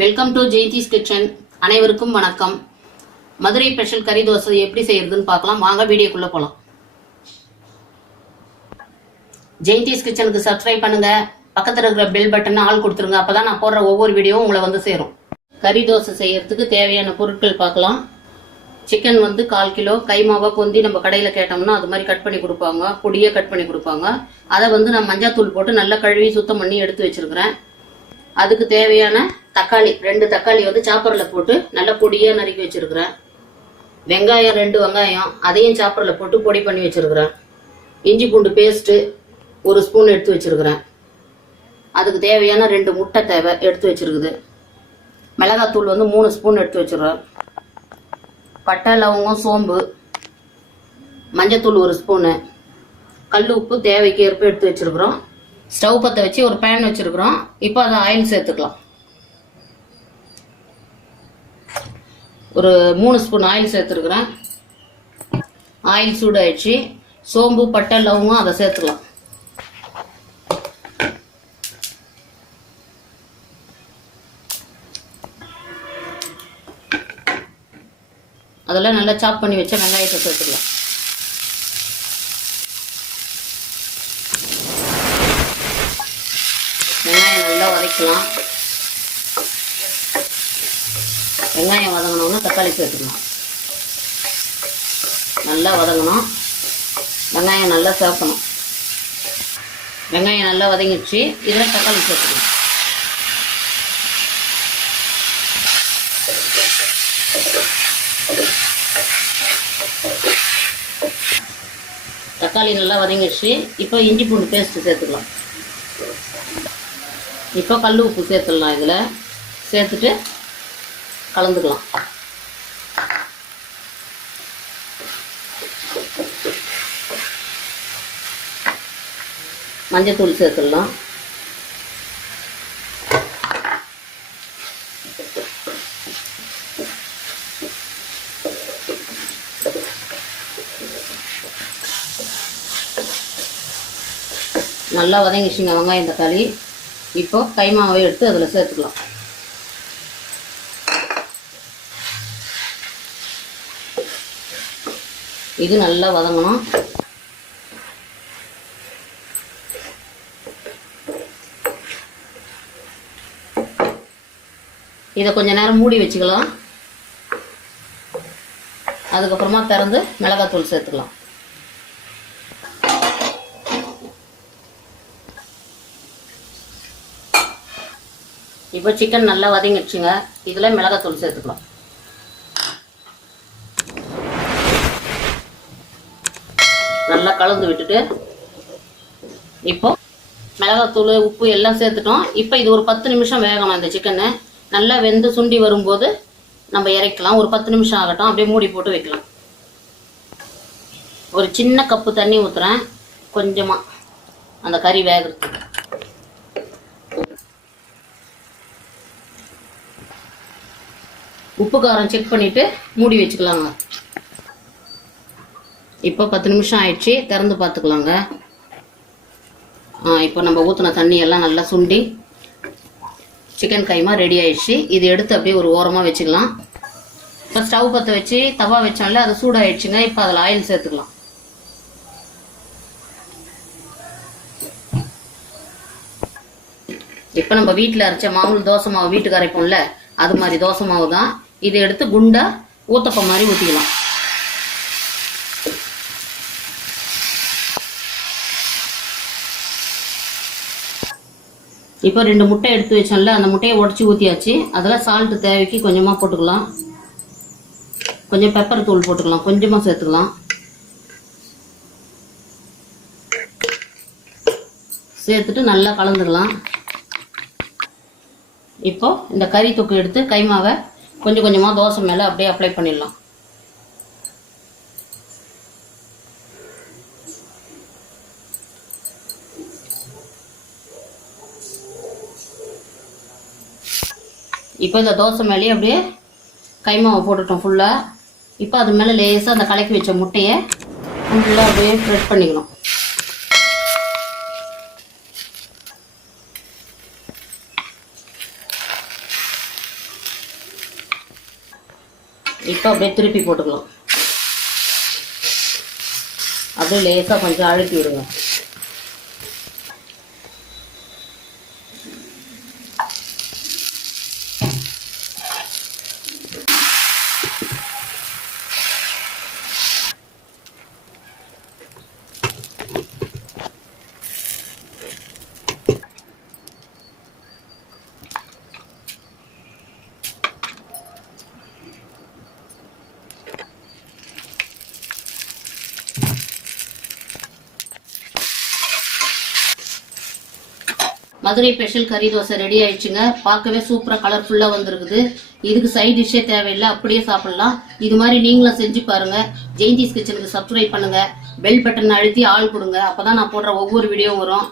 Welcome to Jayanthi's kitchen. அனைவருக்கும் வணக்கம். Madurai special கறி தோசை எப்படி செய்யறதுன்னு பார்க்கலாம். வாங்க வீடியோக்குள்ள போலாம். ஜெயந்திஸ் கிச்சனுக்கு சப்ஸ்கிரைப் பண்ணுங்க. பக்கத்துல இருக்கிற பெல் பட்டன் ஆல் கொடுத்துருங்க. அப்பதான் நான் போடுற ஒவ்வொரு வீடியோவும் உங்களை வந்து சேரும். கறி தோசை செய்யறதுக்கு தேவையான பொருட்கள் பார்க்கலாம். Chicken 1/4 kilo. கைமாவா கொந்தி நம்ம கடையில கேட்டோம்னா அது மாதிரி கட் பண்ணி கொடுப்பாங்க. பொடியா கட் பண்ணி கொடுப்பாங்க. அதை நான் மஞ்சள் போட்டு நல்லா கழுவி சுத்தம் பண்ணி எடுத்து வச்சிருக்கிறேன். அதுக்கு தேவையான தக்காளி 2 தக்காளி சாப்பர்ல போட்டு நல்லா பொடியா நறுக்கி வச்சிருக்கிறேன். வெங்காயம் 2 வெங்காயம் அதையும் சாப்பர்ல போட்டு பொடி பண்ணி வச்சிருக்கிறேன். இஞ்சி பூண்டு பேஸ்ட் 1 ஸ்பூன் எடுத்து வச்சிருக்கிறேன். அதுக்கு தேவையான 2 முட்டை தேவை எடுத்து வச்சிருக்குது. மிளகாத்தூள் 3 ஸ்பூன் எடுத்து வச்சிருக்கிறேன். பட்டை லவங்கம் சோம்பு மஞ்சத்தூள் 1 ஸ்பூனு, கல் உப்பு தேவைக்கு ஏற்ப எடுத்து வச்சிருக்கிறோம். ஸ்டவ் பற்ற வச்சு ஒரு பேன் வச்சிருக்கிறோம். இப்போ அதை ஆயில் சேர்த்துக்கலாம். ஒரு 3 ஸ்பூன் ஆயில் சேர்த்துருக்குறேன். ஆயில் சூடாயிடுச்சு. சோம்பு பட்டை லவங்கம் அதை சேர்த்துக்கலாம். அதெல்லாம் நல்லா சாப் பண்ணி வச்ச வெங்காயத்தை சேர்த்துக்கலாம். வெங்காயம் நல்லா வதக்கலாம். வெங்காயம் வதங்கணும்னா தக்காளி சேர்த்துக்கலாம். நல்லா வதங்கணும். வெங்காயம் நல்லா சேர்க்கணும். வெங்காயம் நல்லா வதங்கிடுச்சு. இதில் தக்காளி சேர்த்துக்கலாம். தக்காளி நல்லா வதங்கிடுச்சு. இப்போ இஞ்சி பூண்டு பேஸ்ட் சேர்த்துக்கலாம். இப்போ கல் உப்பு சேர்த்துடலாம். இதில் சேர்த்துட்டு கலந்துக்கலாம். மஞ்சத்தூள் சேர்த்துடலாம். நல்லா வதங்கிச்சுங்க வெங்காயம் தக்காளி. இப்போ கைமாவை எடுத்து அதில் சேர்த்துக்கலாம். இது நல்லா வதங்கணும். இதை கொஞ்ச நேரம் மூடி வச்சுக்கலாம். அதுக்கப்புறமா திறந்து மிளகாத்தூள் சேர்த்துக்கலாம். இப்போ சிக்கன் நல்லா வதங்கிடுச்சுங்க. இதில் மிளகாத்தூள் சேர்த்துக்கலாம். நல்லா கலந்து விட்டுட்டு இப்போ மிளகாத்தூள் உப்பு எல்லாம் சேர்த்துட்டோம். இப்போ இது ஒரு 10 நிமிஷம் வேகணும். இந்த சிக்கனை நல்லா வெந்து சுண்டி வரும்போது நம்ம இறக்கலாம். ஒரு 10 நிமிஷம் ஆகட்டும். அப்படியே மூடி போட்டு வைக்கலாம். ஒரு சின்ன கப்பு தண்ணி ஊற்றுறேன் கொஞ்சமாக அந்த கறி வேகிறதுக்கு. உப்பு காரம் செக் பண்ணிட்டு மூடி வச்சுக்கலாங்க. இப்போ 10 நிமிஷம் ஆயிடுச்சு. திறந்து பார்த்துக்கலாங்க. இப்போ நம்ம ஊற்றின தண்ணி எல்லாம் நல்லா சுண்டி சிக்கன் கைமா ரெடி ஆயிடுச்சு. இது எடுத்து அப்படியே ஒரு ஓரமாக வச்சுக்கலாம். இப்போ ஸ்டவ் பற்ற வச்சு தவா வச்சால அது சூடாயிடுச்சுங்க. இப்போ அதில் ஆயில் சேர்த்துக்கலாம். இப்போ நம்ம வீட்டில் அரைச்ச மாமூல் தோசை மாவு வீட்டுக்கு அரைப்போம்ல, அது மாதிரி தோசை மாவு தான். இதை எடுத்து குண்டா ஊத்தப்பம் மாதிரி ஊற்றிக்கலாம். இப்போ 2 முட்டை எடுத்து வச்சோம்ல, அந்த முட்டையை உடச்சி ஊற்றியாச்சு. அதில் சால்ட்டு தேவைக்கு கொஞ்சமாக போட்டுக்கலாம். கொஞ்சம் பெப்பர் தூள் போட்டுக்கலாம். கொஞ்சமாக சேர்த்துக்கலாம். சேர்த்துட்டு நல்லா கலந்துக்கலாம். இப்போ இந்த கறி தொக்கு எடுத்து கைமாவை கொஞ்சம் கொஞ்சமாக தோசை மேலே அப்படியே அப்ளை பண்ணிடலாம். இப்போ இந்த தோசை மேலேயே அப்படியே கைமாவை போட்டுட்டோம் ஃபுல்லாக. இப்போ அது மேலே லேசாக அந்த கலக்கி வச்ச முட்டையை ஃபுல்லாக அப்படியே ஸ்ப்ரெட் பண்ணிக்கணும். இப்போ அப்படியே திருப்பி போட்டுக்கலாம். அப்படியே லேசாக கொஞ்சம் அழுத்தி விடுங்க. மதுரை ஸ்பெஷல் கறி தோசை ரெடி ஆயிடுச்சுங்க. பார்க்கவே சூப்பரா கலர்ஃபுல்லா வந்திருக்குது. இதுக்கு சைட் டிஷ்ஷே தேவையில்லை, அப்படியே சாப்பிடலாம். இது மாதிரி நீங்களும் செஞ்சு பாருங்க. ஜெயந்திஸ் கிச்சனுக்கு சப்ஸ்கிரைப் பண்ணுங்க, பெல் பட்டன் அழுத்தி ஆள் கொடுங்க. அப்பதான் நான் போடுற ஒவ்வொரு வீடியோவும் வரும்.